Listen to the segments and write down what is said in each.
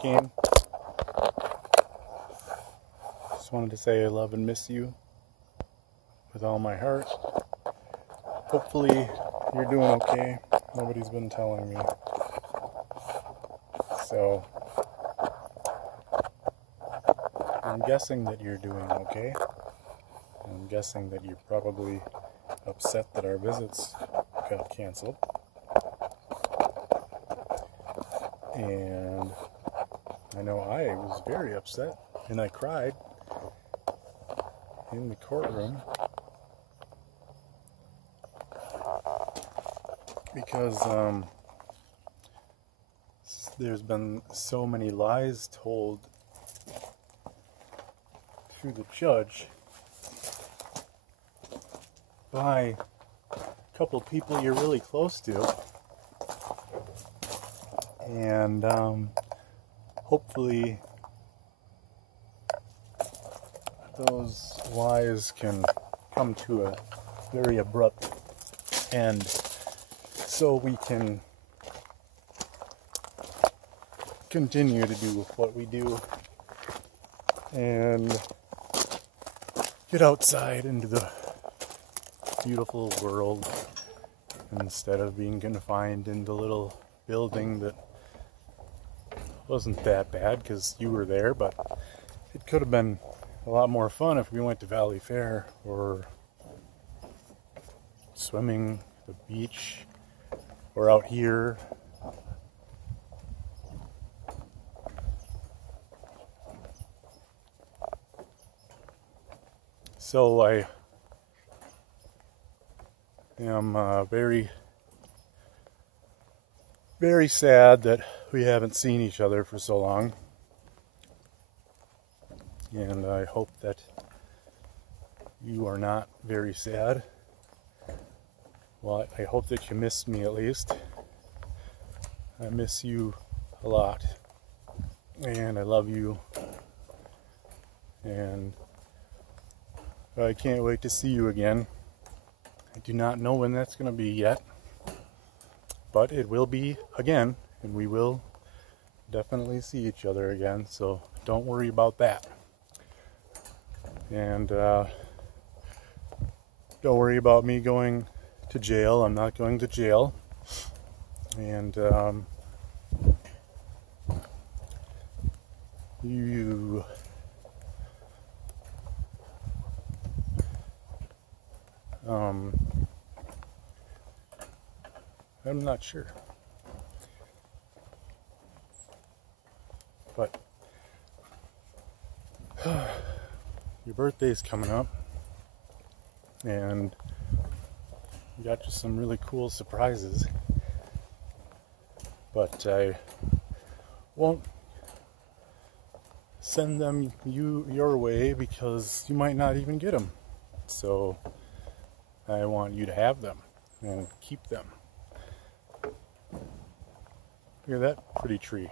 Cayne. Just wanted to say I love and miss you with all my heart. Hopefully you're doing okay. Nobody's been telling me. So I'm guessing that you're doing okay. I'm guessing that you're probably upset that our visits got canceled. And I know I was very upset, and I cried in the courtroom because there's been so many lies told to the judge by a couple people you're really close to, and hopefully those lies can come to a very abrupt end so we can continue to do what we do and get outside into the beautiful world instead of being confined in the little building that wasn't that bad because you were there, but it could have been a lot more fun if we went to Valley Fair or swimming the beach or out here. So I am very, very sad that we haven't seen each other for so long. And I hope that you are not very sad. Well, I hope that you miss me at least. I miss you a lot. And I love you. And I can't wait to see you again. I do not know when that's going to be yet. But it will be again. And we will definitely see each other again. So don't worry about that. And don't worry about me going to jail. I'm not going to jail. And I'm not sure. But your birthday's coming up, and we got you some really cool surprises, but I won't send them your way because you might not even get them. So I want you to have them and keep them. Look at that pretty tree.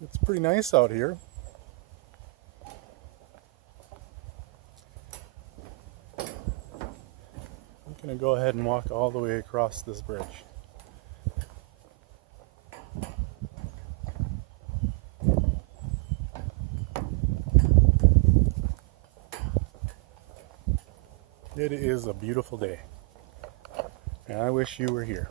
It's pretty nice out here. I'm gonna go ahead and walk all the way across this bridge. It is a beautiful day, and I wish you were here.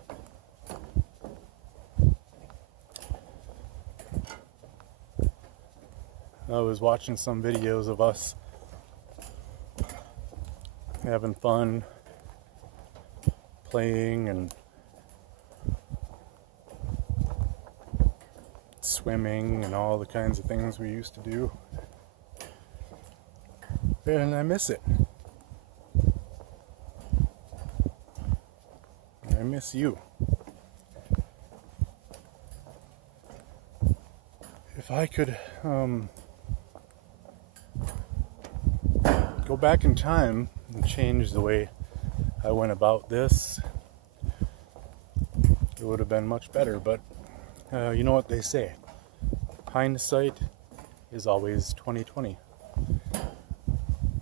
I was watching some videos of us having fun, playing and swimming and all the kinds of things we used to do. And I miss it. I miss you. If I could go back in time and change the way I went about this, it would have been much better. But you know what they say, hindsight is always 20/20.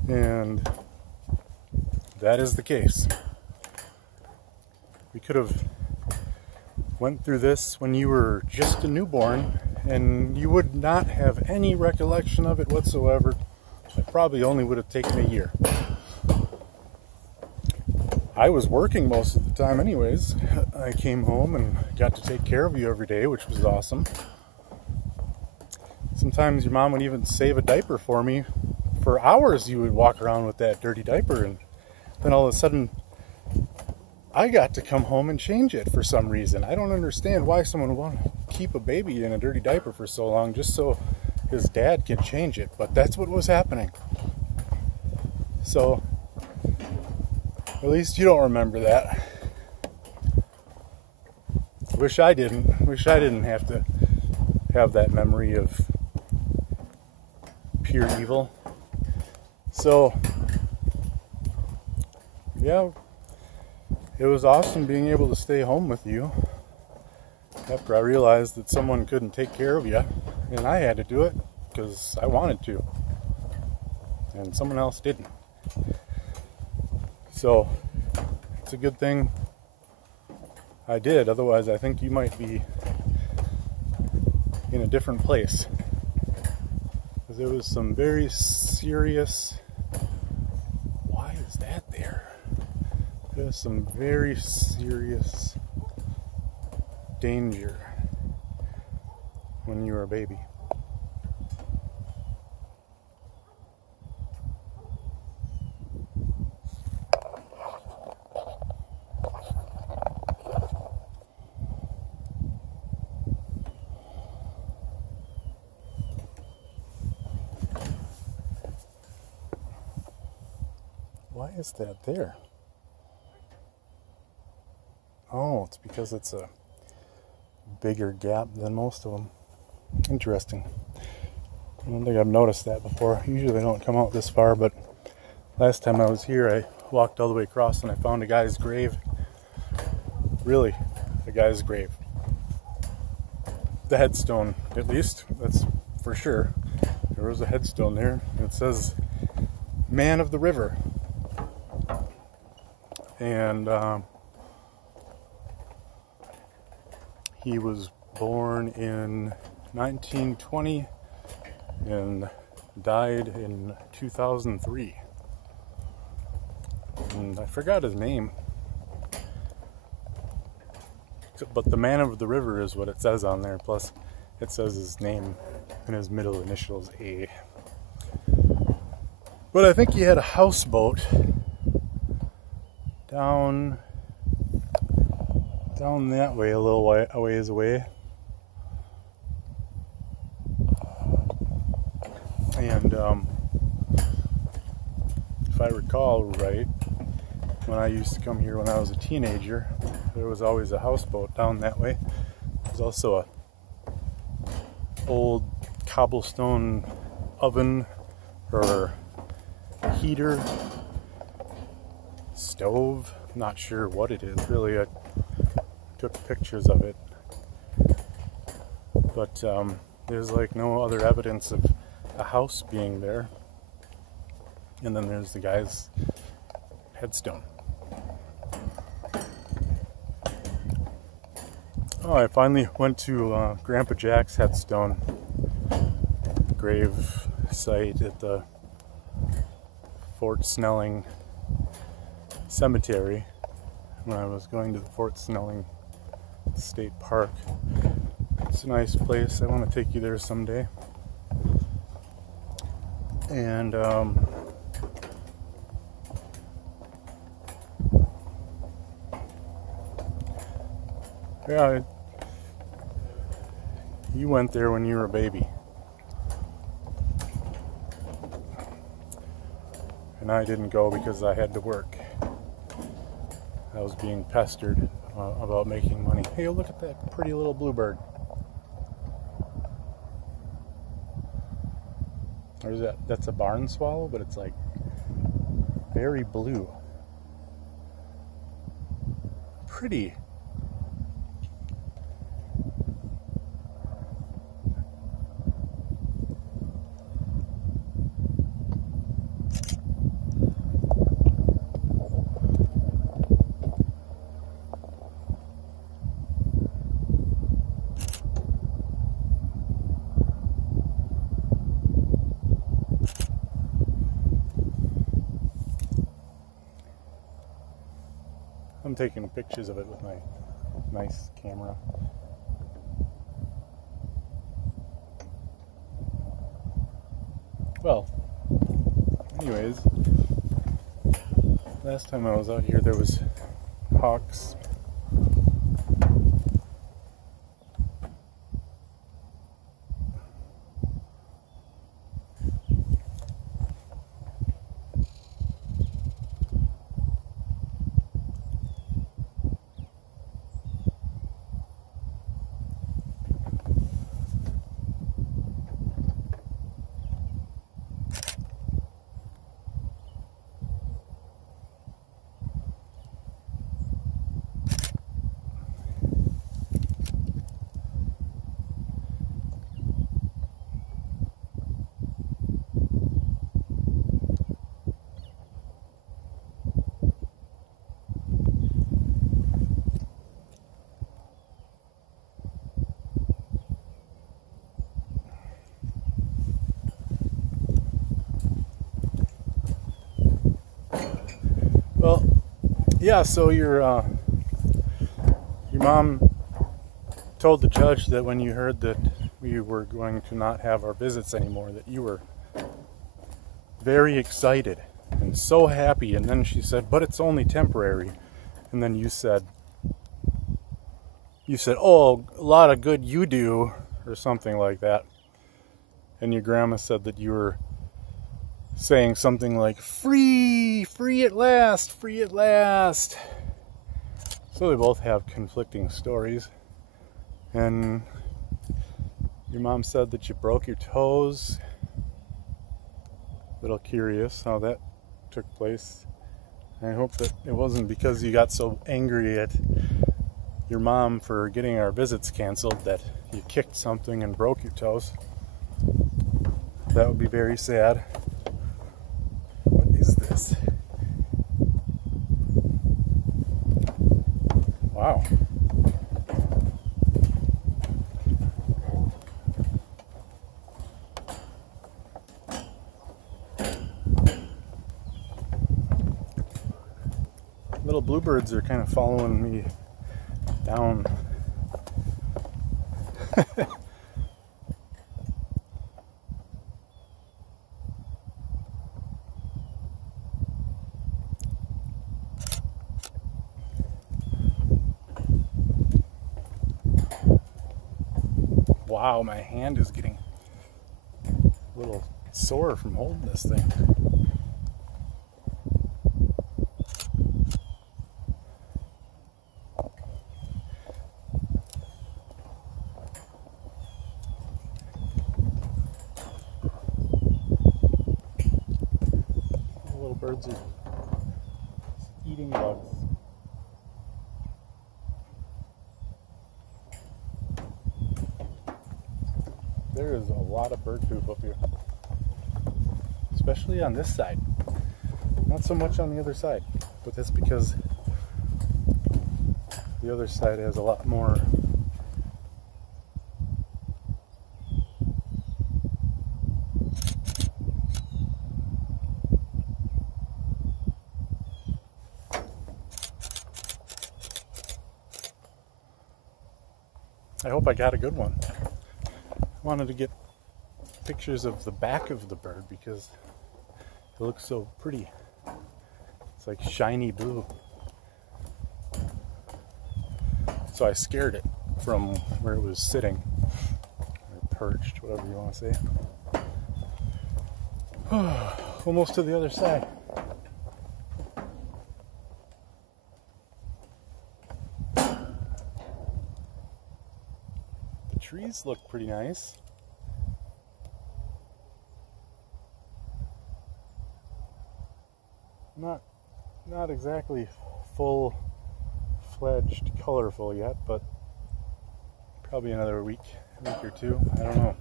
And that is the case. We could have went through this when you were just a newborn, and you would not have any recollection of it whatsoever. It probably only would have taken a year. I was working most of the time anyways. I came home and got to take care of you every day, which was awesome. Sometimes your mom would even save a diaper for me. For hours you would walk around with that dirty diaper, and then all of a sudden I got to come home and change it for some reason. I don't understand why someone would want to keep a baby in a dirty diaper for so long just so his dad can change it, but that's what was happening. So at least you don't remember that. Wish I didn't. Wish I didn't have to have that memory of pure evil. So, yeah, it was awesome being able to stay home with you after I realized that someone couldn't take care of you, and I had to do it because I wanted to, and someone else didn't. So, it's a good thing I did, otherwise I think you might be in a different place. Because there was some very serious... Why is that there? There was some very serious danger when you were a baby. Why is that there? Oh, it's because it's a bigger gap than most of them. Interesting. I don't think I've noticed that before. Usually they don't come out this far, but last time I was here I walked all the way across and I found a guy's grave. Really, a guy's grave. The headstone, at least, that's for sure. There was a headstone there. It says, "Man of the River." And he was born in 1920 and died in 2003. And I forgot his name. But the Man of the River is what it says on there. Plus, it says his name and his middle initials A. But I think he had a houseboat down that way, a little ways away. And if I recall right, when I used to come here when I was a teenager, there was always a houseboat down that way. There's also a old cobblestone oven or heater, stove, not sure what it is really. I took pictures of it, but there's like no other evidence of a house being there. And then there's the guy's headstone. Oh, I finally went to Grandpa Jack's headstone grave site at the Fort Snelling Cemetery when I was going to the Fort Snelling State Park. It's a nice place. I want to take you there someday. And yeah, you went there when you were a baby. And I didn't go because I had to work. I was being pestered about making money. Hey, look at that pretty little bluebird. Or is that's a barn swallow, but it's like very blue. Pretty. I'm taking pictures of it with my nice camera. Well, anyways, last time I was out here there was hawks. Well, yeah, so your mom told the judge that when you heard that we were going to not have our visits anymore, that you were very excited and so happy. And then she said, but it's only temporary. And then you said, oh, a lot of good you do, or something like that. And your grandma said that you were saying something like, free at last, free at last. So they both have conflicting stories. And your mom said that you broke your toes. A little curious how that took place. I hope that it wasn't because you got so angry at your mom for getting our visits canceled that you kicked something and broke your toes. That would be very sad. What is this? Wow. Little bluebirds are kind of following me down. Wow, my hand is getting a little sore from holding this thing. Little birds are eating bugs. There is a lot of bird poop up here, especially on this side. Not so much on the other side, but that's because the other side has a lot more I hope I got a good one. I wanted to get pictures of the back of the bird because it looks so pretty. It's like shiny blue. So I scared it from where it was sitting, or perched, whatever you want to say. Almost to the other side. The trees look pretty nice. Not exactly full-fledged colorful yet, but probably another week or two. I don't know.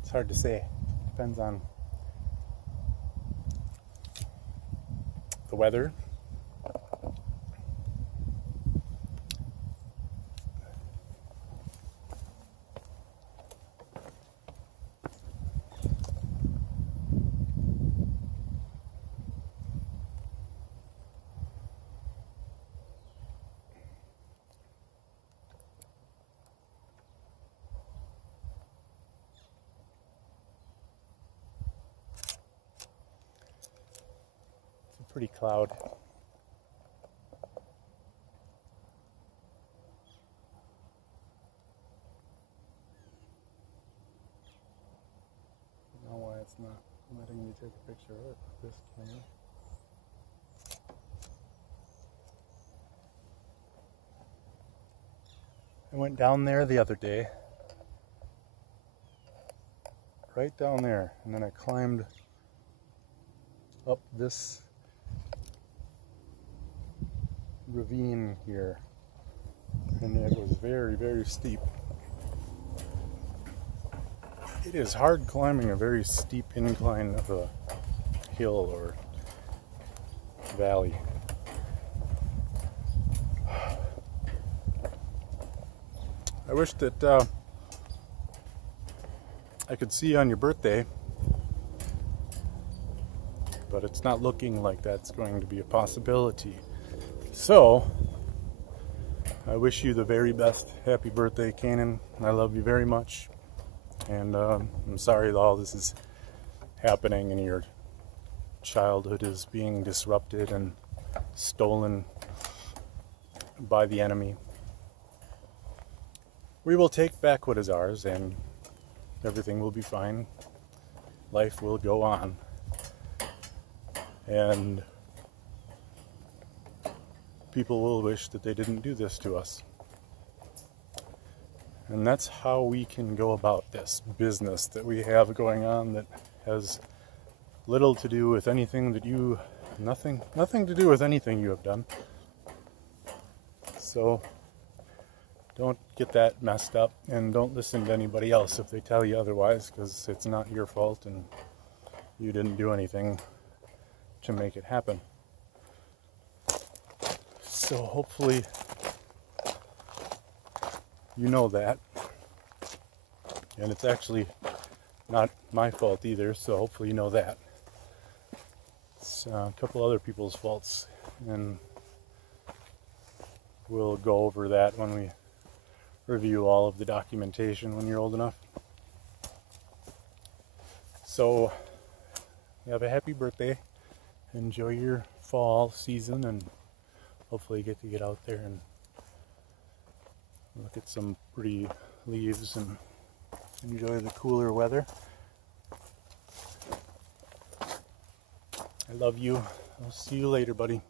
It's hard to say. Depends on the weather. pretty cloud. I don't know why it's not letting me take a picture of this camera. I went down there the other day, right down there, and then I climbed up this ravine here, and it was very, very steep. It is hard climbing a very steep incline of a hill or valley. I wish that I could see you on your birthday, but it's not looking like that's going to be a possibility. So, I wish you the very best. Happy birthday, Cayne. I love you very much. And I'm sorry that all this is happening and your childhood is being disrupted and stolen by the enemy. We will take back what is ours and everything will be fine. Life will go on. And people will wish that they didn't do this to us. And that's how we can go about this business that we have going on that has little to do with anything that you, nothing to do with anything you have done. So don't get that messed up and don't listen to anybody else if they tell you otherwise, because it's not your fault and you didn't do anything to make it happen. So hopefully you know that, and it's actually not my fault either, so hopefully you know that. It's a couple other people's faults, and we'll go over that when we review all of the documentation when you're old enough. So have a happy birthday, enjoy your fall season, and hopefully you get out there and look at some pretty leaves and enjoy the cooler weather. I love you. I'll see you later, buddy.